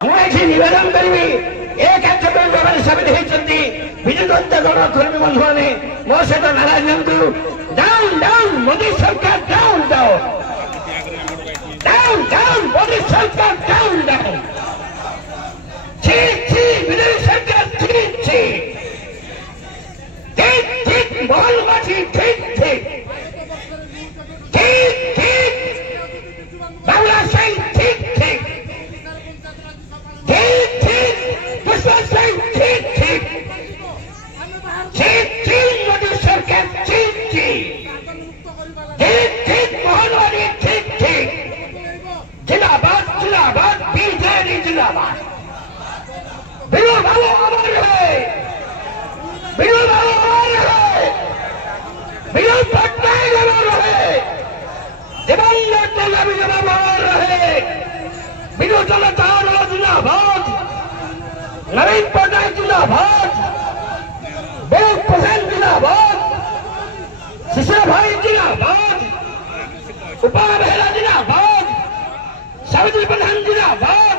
मुझे निवेदन करी ए कार्यक्रम समिति होती विजु जनता दल कर्मी बंधु मैंने मो सहित नाराज हूँ डाउन डाउन मोदी सरकार down down down down Modi सरकार डाउन डाउन ठीक ठीक विरोधी सरकार ठीक ठीक ठीक ठीक मोहनवासी ठीक ठीक ठीक ठीक बाबुला सिंह ठीक ठीक ठीक ठीक विश्वास सिंह ठीक ठीक ठीक ठीक मोदी सरकार ठीक ठीक ठीक ठीक मोहनवासी ठीक ठीक जिंदाबाद बीजेपी जिंदाबाद बिनु बाबू अमर रहे बिनु बाबू अमर रहे बिनु पटनायक अमर रहे दिवंगत नेता अमर रहे बिनु जनता दल जिंदाबाद नवीन पटनायक जिंदाबाद बहुत प्रधान जिंदाबाद शिशिर भाई जिंदाबाद उपा बेहरा जिंदाबाद सवित्री प्रधान जिंदाबाद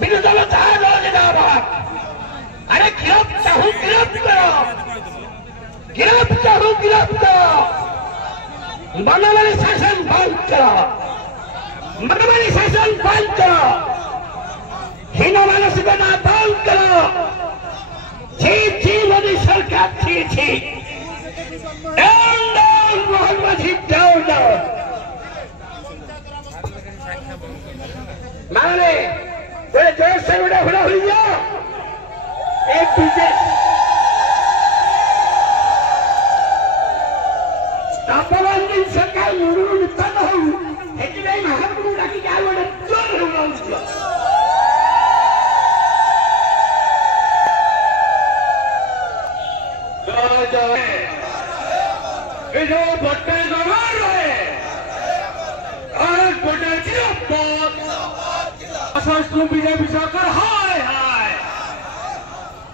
बिनु जनता दल जिंदाबाद अरे गिरफ्त चाहूं गिरफ्त करो गिरफ्त चाहूं गिरफ्त करो मनमानी शासन बंद करो मनमानी शासन बंद करो हीन मानसिकता बंद करो छी छी मोदी सरकार छी छी डाउन डाउन मोहनवासी डाउन डाउन माने बड़े जोर से उड़ा हुआ हुई जाओ एक दूसरे तापमान दिन सरकार मुड़ुड़ तन हो ऐसे नहीं महापुरुष लाकी क्या वो जोर होगा उसको जो जो बट्टे जमार रहे और बट्टे की बात असंस्कृत बीजेपी सरकार हाय हाय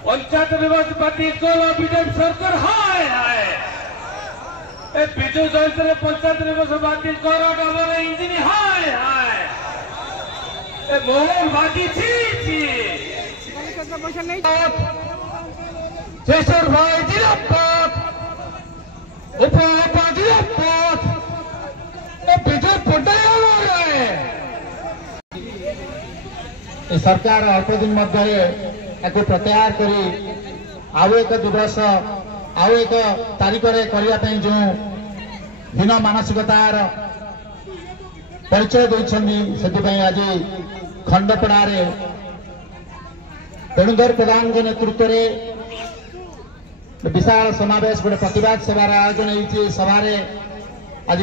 पंचायत निर्वाचन कल बीजेपी सरकार हाय हाय विजु जयंती पंचायत निर्वाचन बातिल कर इंजिन हाय हाय मोहन बाकी शेषर भाई जिलापत उपा जिलापत विजु पटनायक सरकार अल्प दिन मध्य प्रत्याहार करी आउ एक दिवस आउ एक तारीख करने जो हीन मानसिकतार परिचय देते आज खंडपड़ा वेणुधर प्रधान नेतृत्व में विशाल समावेश गोटे प्रतिवाद सभार आयोजन होती सभा आज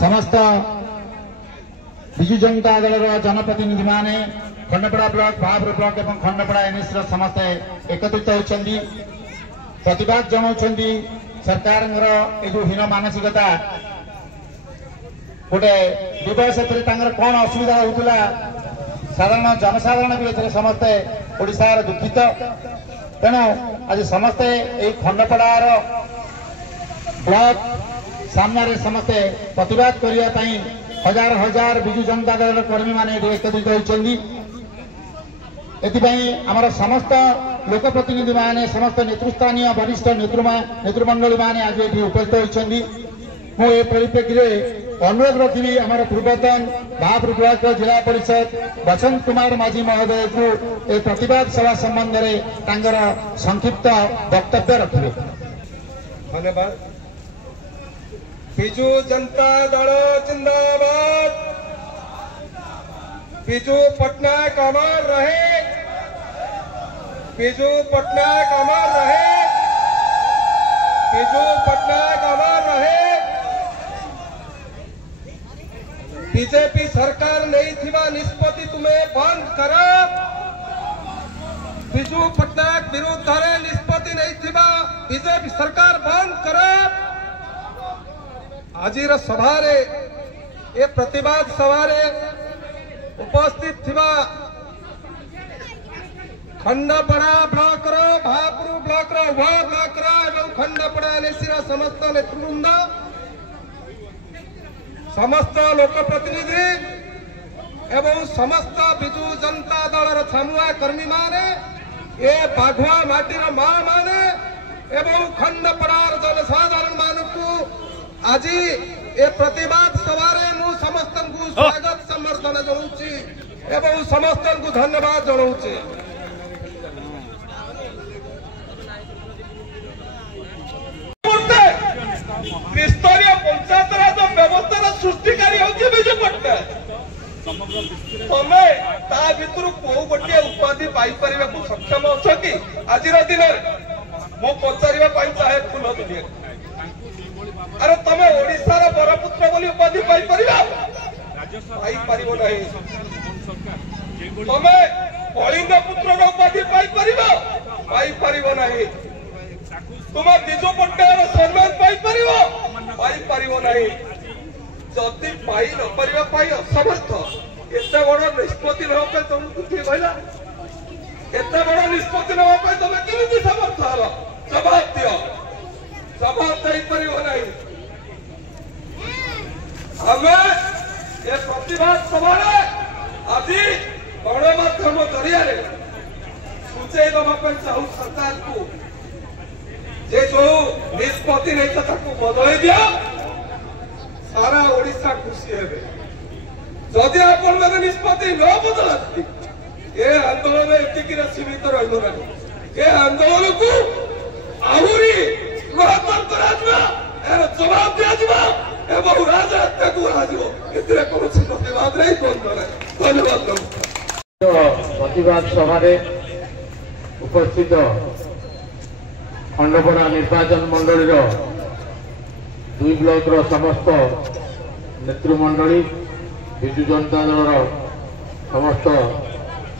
समस्त विजु जनता दल जनप्रतिनिधि माने खंडपड़ा ब्लॉक भावर ब्लॉक एवं खंडपड़ा एनएस समस्ते एकत्रित होती प्रतिवाद जनाउछन्ती सरकार जो हीन मानसिकता गोटे दिवस कौन असुविधा होता साधारण जनसाधारण भी समस्ते ओडिशार दुखित तेणु आज समस्ते खंडपड़ार ब्लॉक सामने समस्ते प्रतिवाद करने हजार हजार विजु जनता दल कर्मी माने एकत्रित होती आमर समस्त लोकप्रतिनिधि माने समस्त नेतृस्थानीय वरिष्ठ नेतृमंडली माने आज ये उपस्थित होती मुझे परिप्रेक्षी में अनुरोध रखी आम पूर्वतन भावर ब्लॉक जिला परिषद बसंत कुमार माझी महोदय को ए प्रतिवाद सभा संबंध में संक्षिप्त वक्तव्य रखिए। धन्यवाद। विजु जनता दल जिंदाबाद विजु पटनायक अमर रहे विजु पटनायक अमर रहे विजु पटनायक अमर रहे बीजेपी सरकार नहीं थिबा निष्पत्ति तुम्हें बंद कर विजु पटनायक विरुद्ध निष्पत्ति नहीं थिबा बीजेपी सरकार बंद कर आज सभा ए प्रतिवाद सभा उपस्थित थिबा खंडपड़ा ब्लॉक भापुर ब्लॉक वा ब्लॉक एवं खंडपड़ा एनएसी समस्त नेतृवृंद समस्त लोक प्रतिनिधि एवं समस्त विजु जनता दल छामुआ कर्मी माने ए बाघुआ माटीर माँ माने एवं खंडपड़ार जनसाधारण मानू आज ए प्रतिवाद सभारे मु समस्त को स्वागत समर्थन जनाऊँची एवं समस्त को धन्यवाद जनाऊँची। त्रिस्तरीय पंचायत राज व्यवस्था सृष्टिकारी होची विजु पट्टनायक तमे ता भितर को गोटे उपाधि पाई परिबा को सक्षम अछ कि आज दिन मो पचारिबा पाई चाहे फूल दुनिया अरे तमे ओडिसा रो बरपुत्र बोली उपाधि पाई परिबा पाई परिबो नहीं तमे कलिंग पुत्र रो उपाधि पाई परिबो नहीं तुम विजु पट्टनायक सम्मान पाई नहीं जदि पाई न पारिबा असमर्थ एते बड़ निष्पत्ति न तुमको किए कहला एते बड़ निष्पत्ति न तुम केमिति समर्थ हल जवाब दियो जवाब दे परिबो नहीं हमें ये प्रतिवाद सभा आज गणमाध्यम जरिया सूचय देवा चाहू सरकार को जे जो निष्पत्ति नहीं बदल दिया सारा ओडिशा खुशी है जदि आपण मैंने निष्पत्ति न बदलती ये आंदोलन एतिक सीमित रहा ये आंदोलन को आहरी बृहत्तर करार जवाब दिया राजहत्या को कौन प्रतिवाद नहीं धन्यवाद। प्रतिवाद सभा उपस्थित खंडपड़ा निर्वाचन मंडल 2 ब्लॉक रो समस्त नेतृमंडली विजु जनता दल समस्त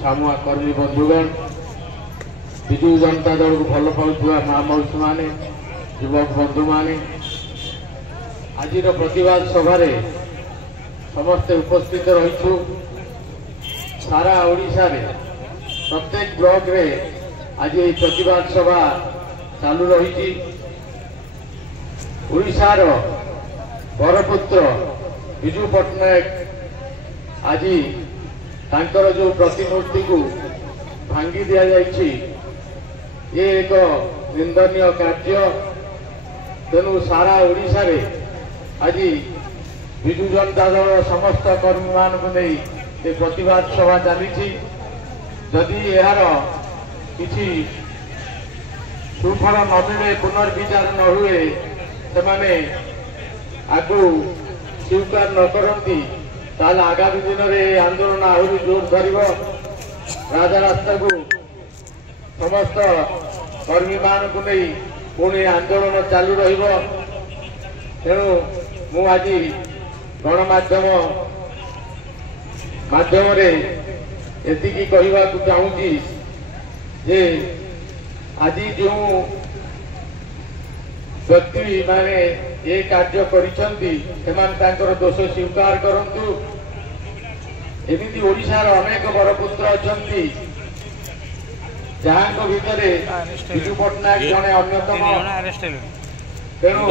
छामुआ कर्मी बंधुगण विजु जनता दल को भल पाउथुवा माँ मौसी माने युवक बंधु माने आज प्रतिवाद सभा समस्ते उपस्थित रही सारा ओडिशा रे प्रत्येक ब्लॉक रे आज ये प्रतिवाद सभा चालू रही ओडिशार बरपुत्र विजु पट्टनायक आज तांकर जो प्रतिमूर्ति को भांगी दिया जाइछि ये एक निंदनीय कार्य तेणु सारा ओडिशा रे आज विजु जनता दल समस्त कर्मी मान को नहीं ये प्रतिवाद सभा चली जदि यार किसी सुफल न मिले पुनर्विचार न हुए से आगु स्वीकार न करती ताल आगामी दिन में आंदोलन आहरी जोर धर राजरास्ता को समस्त कर्मी मान को नहीं पुणी आंदोलन चालू तेणु मु आज गणमाध्यम माध्यम एतिकी कहवा चाहूँगी जे आज जो व्यक्ति माने ये कार्य कर दोष स्वीकार करंतु एमती ओडिशार अनेक बरपुत्र अच्छा जहाँ भितर विजु पट्टनायक जड़े अन्यतम तेणु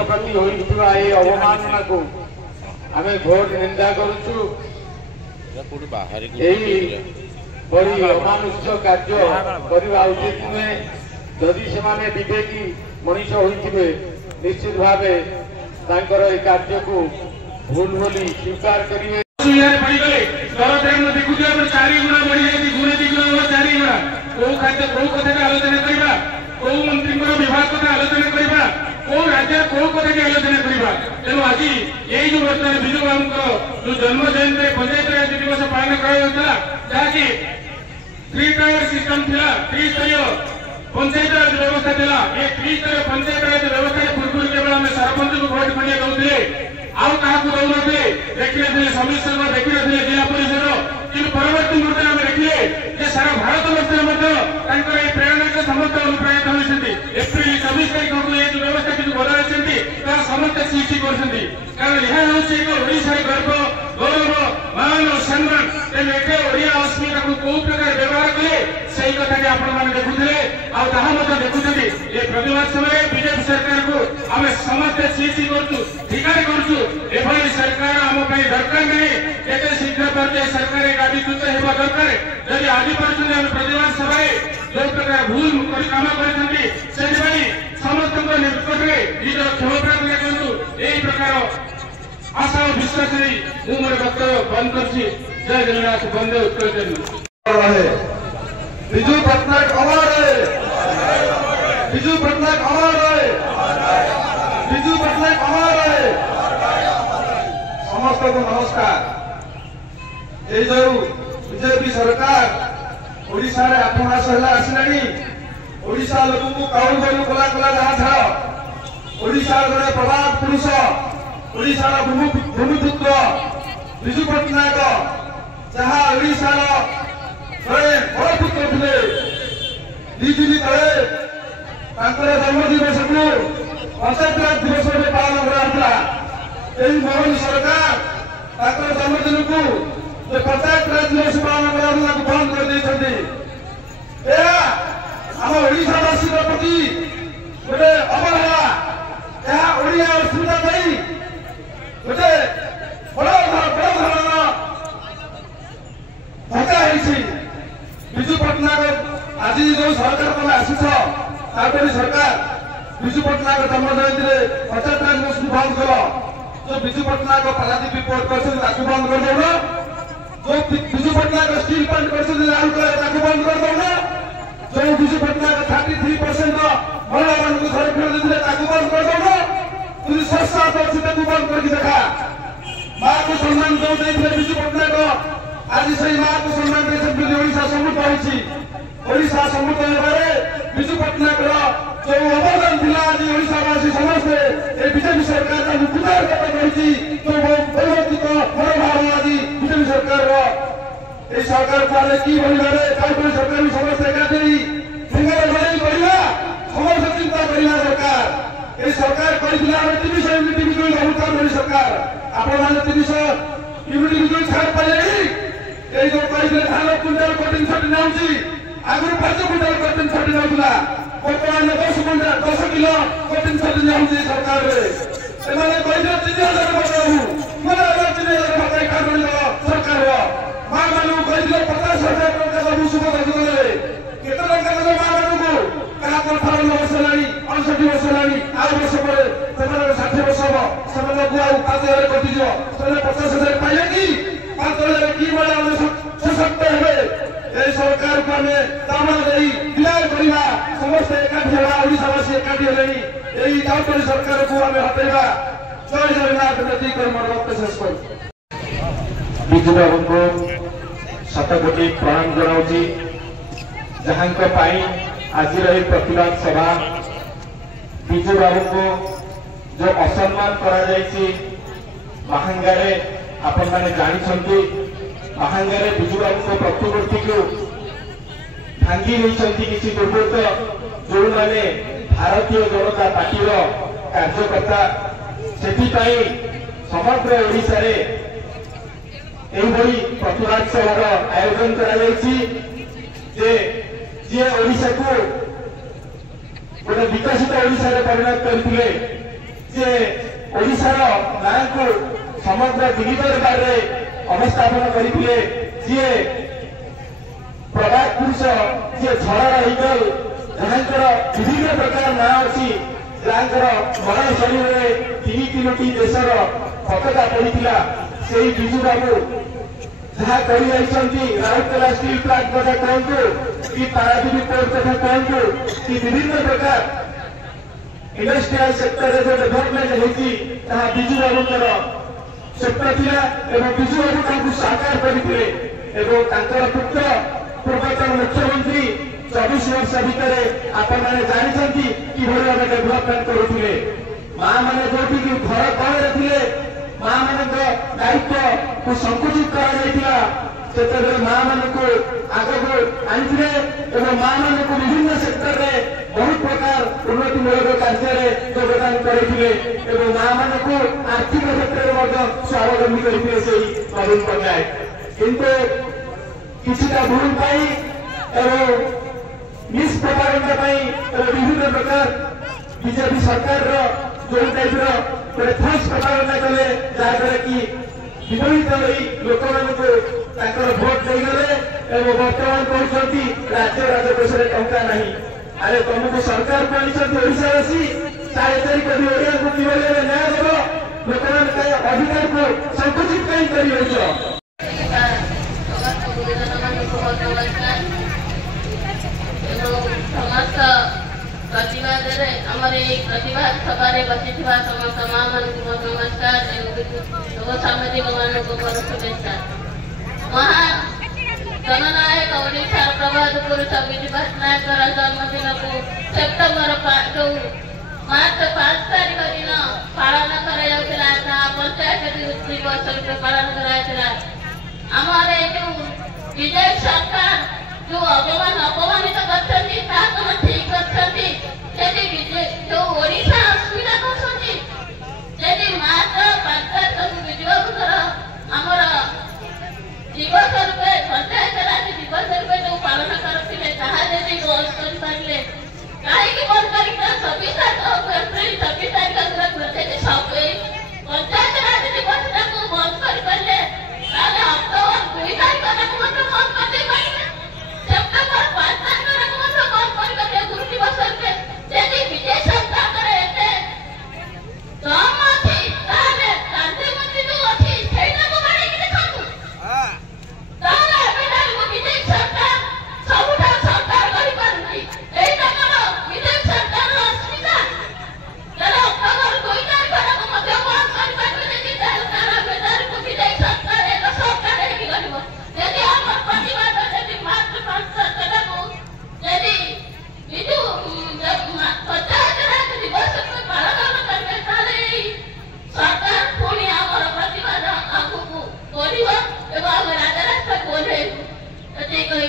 प्रति होइथिबा ए अवमानना को आम घोर निंदा करुचु बड़ी अमानुष्य कार्य करवा उचित नुहे जदि से विवेकी मनीष होइथिबे निश्चित भावे तांकर ए कार्य को भूल बोली स्वीकार करिवे चारि गुणा बढ़ी जाती गुणे दिग्गुण 4 गुणा को खाद्य को कथा आलोचना करबा को मंत्री विभाग कथा आलोचना करबा को राज्य को कथा की आलोचना करबा तेणु आज यही जो बर्तमान विजु बाबू जो जन्म जयंती पंचायत राज दिवस पालन करा जहाँकि 3 टायर सिस्टम थिला 3 स्तरीय पंचायत राज व्यवस्था थिला ये 3 स्तरीय पंचायत राज व्यवस्था पूर्व केवल आम सरपंच को भोट खंडिया दौले आउ क्या दौनते देखिए समिश्र देखिए जिला परिषद कि परवर्ती मुहूर्त में देखिए सारा भारत वर्ष प्रेरणा समस्त अनुप्राणित होती एप्रिल 26 तारीख को ये व्यवस्था किसी बनाई समस्त सृष्टि कर कारण यह ओडिशा गर्व गौरव मान और सम्मान तेनाली ओडिया अस्मिता को कौ प्रकार व्यवहार कले से कथा आपण देखुले देखुं ये प्रतिवाद समय बीजेपी सरकार को आम समस्ते सृष्टि करूँ ठिकार करूँ सरकार आम दरकार नहीं शीघ्र भारतीय सरकार एक आधिकृत होगा दरकार जदि आज पर्यटन आम प्रतिवाद सभा जो प्रकार भूल कम कर समस्त निकट में निजर क्षमता देखु यही प्रकार आशा और विश्वास नहीं मुझे मोर वक्तव्य बंद कर जय जगन्नाथ वंदे उत्कल विजु पट्टनायक अमर है, विजु पट्टनायक अमर है, विजु पट्टनायक अमर है। समस्त को नमस्कार। ये जो बीजेपी सरकार ओडिशा रे 8 मास है आसिलानी ओडिशा लोक को काउल करू कला कला जहा छाड़ ओडिशा रे प्रभाव पुरुष ओडिशा भूमिपुत्र विजु पट्टनायक जहा ओडिशा बड़ पुत्र थे 2 दिन तले जन्म दिवस को पंचायत राज दिवस में पालन कराला। मोहन सरकार जन्मदिन को पंचायत राज दिवस पालन कराला बंद कर ओडावासी प्रति गोटे अवहेला यह ओडिया अस्मिता गोटे बड़ धरण धक्का विजु पट्टनायक आज जो सरकार तुम आसीछ सरकार विजु पट्टनायक जन्म जयंती में पंचायत राज दिवस बंद कर जो विजु पट्टनायक पारादीप पोर्ट कर बंद कर दौन जो विजु पट्टनायक स्टील प्लांट कर बंद कर दौन जो विजु पट्टनायक 33% महिला मान घर खेल देते बंद कर दौन तुम सस्ता अच्छी बंद करके देखा माँ को सम्मान जो विजु पट्टनायक आज से माँ को सम्मान ओडिशा समृद्ध होइछी समृद्ध होबारे विजु पट्टनायक जो अवदान थिला आज ओडिशावासी समस्ते ए बीजेपी सरकार उदार करछि जो परिवर्तित मनोभाव आज बीजेपी सरकार ए सरकार को कि भइबारे काइपरि सरकार समस्त एकाठी सिंगल बनै करिला समस्त चिंता करिला सरकार ए सरकार करिला 300 यूनिट बिजुली बहुत सरकार आपण माने 300 यूनिट बिजुली छाड़ पाइले ये जो कहीं धान क्विंटाल कटिंग छाटी जाऊँगी आगुरी 5 क्विंटाल कटिंग छाटी जाऊला बर्तमान 10 क्विंटाल 10 किलो कटिंग छाटी जाऊँगी सरकार रे एमाने कहीं 3000 बताऊ मैंने 3000 बताई कर सरकार मां मानु कहीं 50,000 टका सब सुख दे केते टका दे मां मानु को कहा को 58 वर्ष लानी 68 वर्ष लानी आ वर्ष पर सेमाने 60 वर्ष हो सेमाने को 5000 कटि जो सेमाने 50,000 पाइले की 5,000 की बड़ा सशक्त है सरकार को आम दाम विलय करवा समस्त एकाठी ओडावासी एकाठी यही दाउटरी सरकार को आम हटेगा। जय जगन्नाथ शेष कर विजु बाबू को 7 कोटी प्रणाम जनाऊँगी जहां आज प्रतिवाद सभा विजु बाबू को जो असम्मान करा महांगारे आपण मैंने जानी महांगारे विजु बाबू को प्रतिमूर्ति को भांगी नहीं किसी दुर्बृत्त जो मैंने भारतीय जनता पार्टी कार्यकर्ता से समग्र ओडिशा रे प्रतिवाद सभार आयोजन करा ओडिशा को गोटे विकसित ओडिशा रे परिणत करते ओडिशार नाँ को समग्र दिल्ली दरबार में अवस्थापन करते प्रभात पुरुष जी झड़र हिगल जहां विभिन्न प्रकार नाँ अच्छी जहां मरण शरीर में 3 देशर पताका पड़ा से विजु बाबू जहाँ कर राउरकेला स्टील प्लांट कथा कहतु कि पारादीप पोर्ट कथा कहतु कि विभिन्न प्रकार इंडस्ट्रियल सेक्टर जो डेभलपमेंट होती विजु बाबूर स्वप्न था विजु बाबू साकार करते पुत्र पूर्वतन मुख्यमंत्री 24 वर्ष भितर आपण मैंने जानते कि भाव डेभलपमेंट करुले माँ मैंने जो घर कड़े थे माँ मान दायित्व को संकुचित कर माँ मान को आग को आनी माँ मान को विभिन्न सेक्टर में बहुत प्रकार उन्नतिमूलक कार्य योगदान करते माँ मान को आर्थिक क्षेत्र में स्वावलंबी करते नवीन पट्टनायक किंतु किछिटा भूल निष्प्रपारंता विभिन्न प्रकार बीजेपी सरकार जो टाइप गोटे फल्स प्रतारणा कले जहाँद्वारा कि विपरीत लोक भोट देगले बर्तमान कहते राज्य राजकोष में टंका नहीं। अरे तुमको सरकार को ओडावासी 4.5 कोटी ओडिया को किभଳି न्याय देव लोक अधिकार को संकुचित कहीं कर समस्त प्रतिवाद प्रतिवाद सभा बसी समस्त माँ मान नमस्कार लोक सामाजिक मान शुभेच्छा। वहाँ जननायक ओडिशा प्रभात पुरुष विजु पट्टनायक जन्मदिन को सेप्टेम्बर मार्च 5 तारीख दिन पालन करा पंचायत दिवस रूप पालन करा। आमर जो विजय सरकार जो अपमानित करते ठीक करते जो ओडिशा असुविधा कर मार्च 5 तारीख विजय आमर दिवस रूपे पंचायत राज दिवस रूपे जो पालन करते बंद कर पारे कहीं बंद कर 26 तारीख पंचायत राज दिवस बंद कर पारे अक्टोबर 2 तारीख बंद कर सेप्टेम्बर 5 तारीख बंद कर गुरु दिवस रूपे विजय सरकार दम अच्छी मंत्री जो अच्छी विजय सरकार सबुठा सरकार करपारुनी विजय सरकार अस्मिता अक्टोबर 2 तारीख बंद कर विजय सरकार एक सरकार आम प्रतिवाद मार्च 5 तारीख को विजु पंचायत राज दिवस पालन करेंगे सरकार पुणी आम प्रतिवाद आगू बढ़ राजरास्ता बोले कही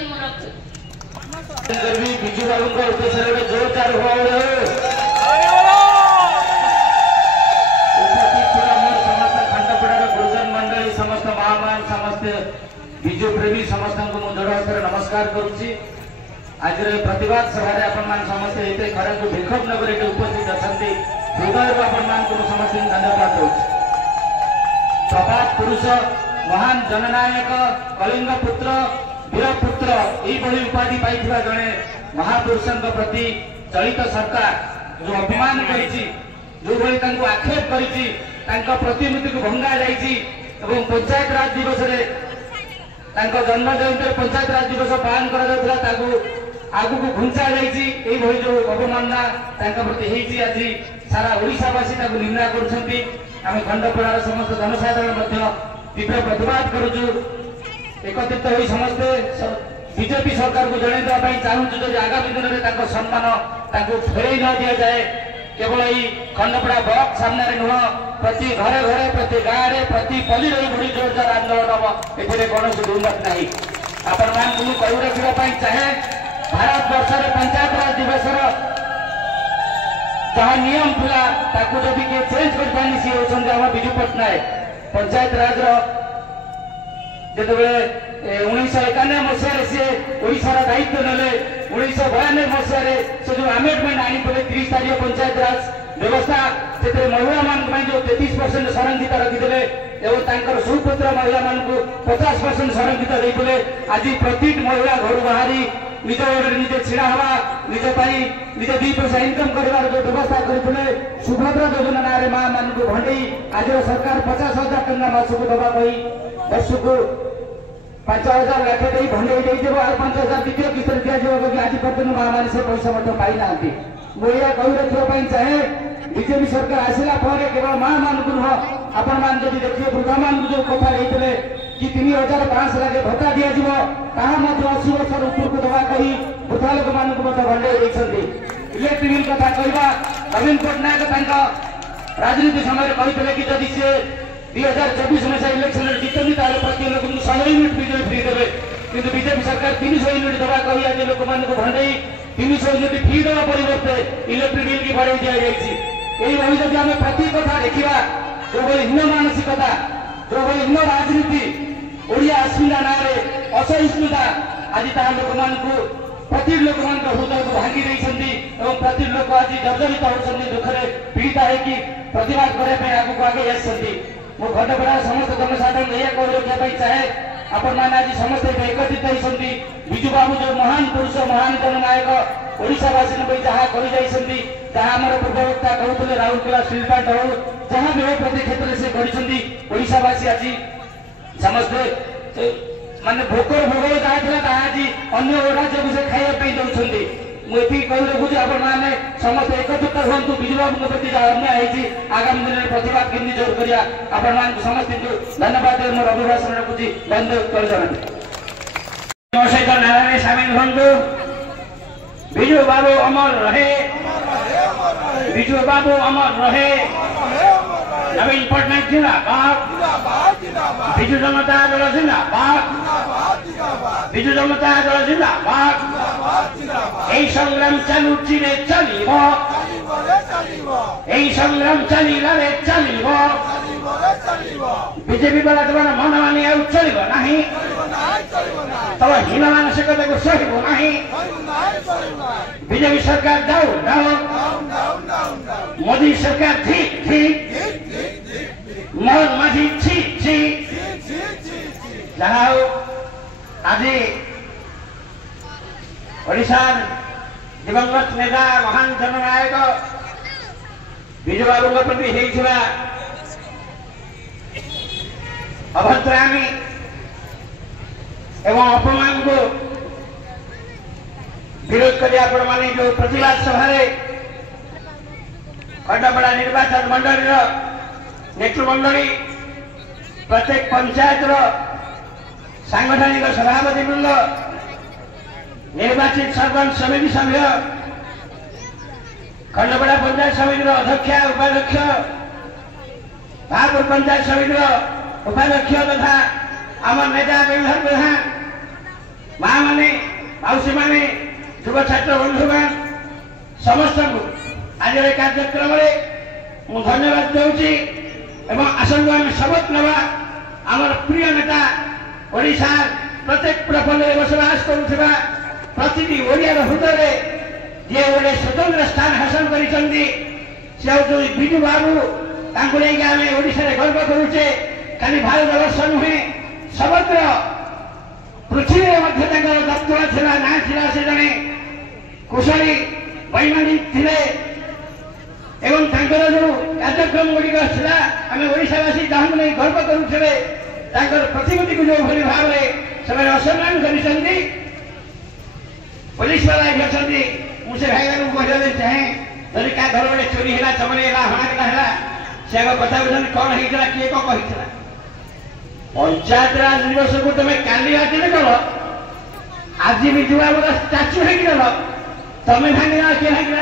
विजु बाबू उद्देश्य जोरदार समस्त खंडपड़ार गुरुजन मंडली समस्त महामान समस्त विजु प्रेमी समस्त दृढ़ हस्तर नमस्कार करुच्ची। आज प्रतिवाद सभा समस्त ये खरा को विक्षोभ नगर उपस्थित अच्छा हृदय समस्त धन्यवाद दूँ। प्रभात पुरुष महान जननायक कलिंग पुत्र वीरपुत्र यही उपाधि पाई जड़े महापुरुषों प्रति चलित सरकार जो अपमान कर आक्षेप कर प्रतिमूर्ति को भंगा जाइए पंचायत राज दिवस जन्म जयंती पंचायत राज दिवस पालन कर आगु को घुंचा जाइए जो अवमानना प्रति आज सारा ओडावासी निंदा कर खंडपड़ार समस्त जनसाधारण तीव्र प्रतिवाद करुचु एकत्रित हो समस्ते बीजेपी सरकार को जनईदेवा चाहूँ जब आगामी दिन में सम्मान फेर न दि जाए केवल यही खंडपड़ा ब्लॉक सामने नुह प्रति घरे घरे प्रति गाँव में प्रति पल्ली बड़ी जोरदार आंदोलन हम ए कौन दुर्मत ना आपण मान कही रखा चाहे भारत वर्ष पंचायत राज दिवस जहाँ नियम था जब किए चेंज कर सी होती विजु पट्टनायक पंचायत राज जो 1991 मसीह सी ओडार दायित्व ने 1992 मसीह से जो आमेंडमेंट आनी 30 तारीख पंचायत राज व्यवस्था से महिला मान जो 33% संरक्षित रखिते और सुपुत्र महिला मान 50% संरक्षित देते आज प्रति महिला घर बाहरी निज निजे छिड़ा हवा निजे निजे 2 पैसा इनकम कर जो व्यवस्था करते सुभद्रा योजना ना माँ मान भंडे आज सरकार 50,000 टंका मासक दवा वर्ष को 5,000 लाखे दे भंडे और 5,000 द्वितीय किस्त दि आज पर्यटन माँ मैंने से पैसा पाई ना मुझे कही रखा चाहे बीजेपी सरकार आसला केवल माँ मान नुह आपण मान देखिए वृद्धा मान जो कथा कहते कि 3,500 लगे भत्ता दि 80 वर्ष ऊपर को दवा कही वृद्धा लोक मान भंडे इलेक्ट्रिक बिल कथा कहवा नवीन पट्टनायक राजनीति समय कहते कि जदि सी 2024 मसीहा इलेक्शन जितनी प्रति लोक 100 यूनिट बिजली फ्री देवे कि बीजेपी सरकार 300 यूनिट दवा कही आज लोक मान भंडे 300 यूनिट फ्री देवा परिवर्ते इलेक्ट्रिक बिल की बढ़ाई दि जाए। यही जब आम प्रति कथा देखा जो भाई हीन मानसिकता जो भाई हीन राजनीति ओडिया अस्मिता ना असहिष्णुता आज लोक मान प्रति लोक मान हृदय को भांगी प्रति लोक आज जर्जरित होती दुखरे पीड़ित है कि प्रतिवाद करने आगे आगे मु खंडपड़ा समस्त जनसाधारण यह कहवाई चाहे आपण मैंने आज समस्ते एकत्रित होती विजु बाबू जो महान पुरुष महान जननायक ओडावासी जहाँ कर पूर्ववक्ता कहते राउरकेला स्टील प्लांट हो जहाँ भी प्रति क्षेत्र से करवासी आज समस्ते माने भोकर भोग जहाँ थी आज अन्य राज्य को से खावाई दौरान मुझे कही रखुच्छी आपण मैंने समस्त एकत्रित हूँ विजु बाबू प्रति जहाँ अन्याय आगामी दिन में प्रतिवाद केमती जोर करा आपण मान समस्त धन्यवाद मोर अभिभाषण रखुच्छी बंद कर सहित नारायण सामिल हूँ विजु बाबू अमर रहे विजु बाबू अमर रहे नवीन पटनायक जिंदाबाद विजु जनता दल जिंदाबाद विजु जनता दल जिंदाबाद এই সংগ্রাম চালুচিরে চালিব এই সংগ্রাম চালিলারে চালিব বিজেপি বালা তোমার মন মানি আর চলিব নাহি তবে হীন মানসিকতাকে সহিব নাহি বিজেপি সরকার ডাউন ডাউন মোদী সরকার ঠিক ঠিক মোহন মাঝি ছি ছি যারা আজি ओडिशार दिवंगत नेता महान जननायक विजु बाबू प्रति अभद्रामी एवं अपमान को विरोध कर जो प्रतिवाद सभा खंडपड़ा निर्वाचन मंडल नेतृमंडली प्रत्येक पंचायत सांगठनिक सभापति वृंद निर्वाचित सरपंच समिति सभ्य खंडपड़ा पंचायत समिति अध्यक्ष उपाध्यक्ष भागपुर पंचायत समिति उपाध्यक्ष तथा आम नेता व्यवहार प्रधान माँ माने मौसी माने युव छात्र बंधुगण समस्त आज कार्यक्रम में धन्यवाद दूची एवं आसंग आम शपथ नवा आमर प्रिय नेता ओडिशा प्रत्येक प्रखंड में बसवास करुवा प्रतिटी ओडिया हृदय जे गोटे स्वतंत्र स्थान हासिल कर विजु बाबू आम ओडिशा गर्व करुचे खाली भारत वर्ष नुहे समग्र पृथ्वी में दत्तवा था ना था से जड़े कुशली वैमानिक थे एवं जो कार्यक्रम गुड़िक आम ओडावासी जहाँ नहीं गर्व करुचे प्रतिमूर्ति को जो भाई भाव से असम्मान कर पुलिस वाला भी अच्छा मुझे भाई को कहते चाहे जब क्या घर में चोरी है चमड़ी है हणाकटा है से आगे बता कौन होता किए कौन कही पंचायत राज दिवस को तुम काली बातिल कर आज विजु बाबू स्टाच्यू होगल तुम्हें भांगा किए भांगा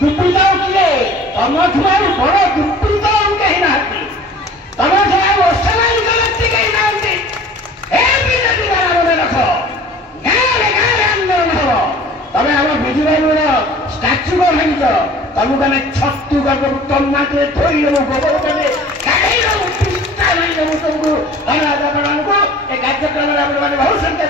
दुर्बृत्त किए तुम ठुआर बड़ दुर्बृत्त कहीं ना तुम असामाजिक व्यक्ति कहीं ना रख तमें आम विजु बाबू स्टाच्यू को भांग तुमको मैंने छत्तुगढ़ तमाटे धोई गोबर मैंने तुमको धन्यवाद आपको ये कार्यक्रम में बहुत संख्या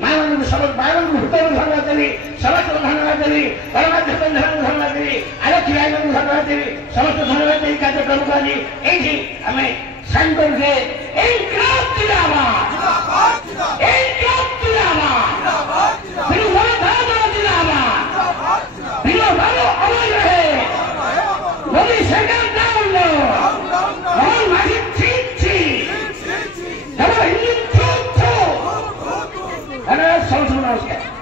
माँ मान समस्त भाई मान हृदय धन्यवाद देवी समस्त धन्यवाद देवी गणमाध्यम धन्यवाद देवी आरक्षी भाई मान धन्यवाद देवी समस्त धन्यवाद देवी कार्यक्रम को आज ये आम साइन करुचे नमस्कार।